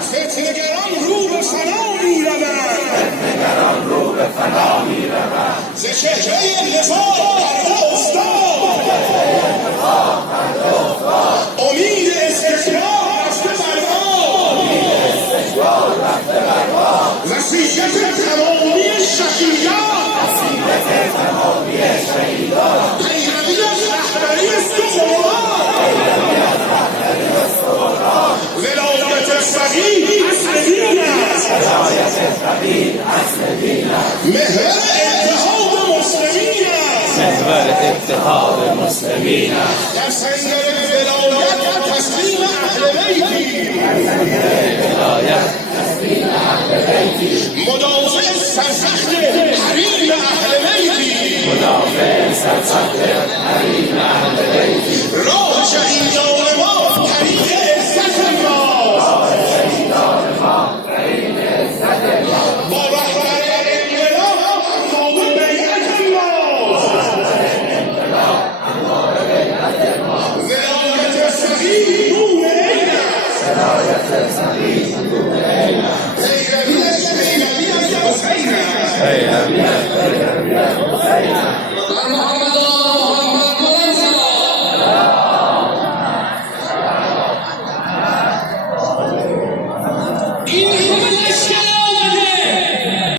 فتنه‌گران رو به فنا می‌روند ز چهره نفاق پرده افتاد امید استقلال رفته بر وصیت تمامی شهیدان پیروی از رهبری استقلال ولایت فقیه اصل دین است محور اتحاد مسلمین است در سنگر ولایت تسلیم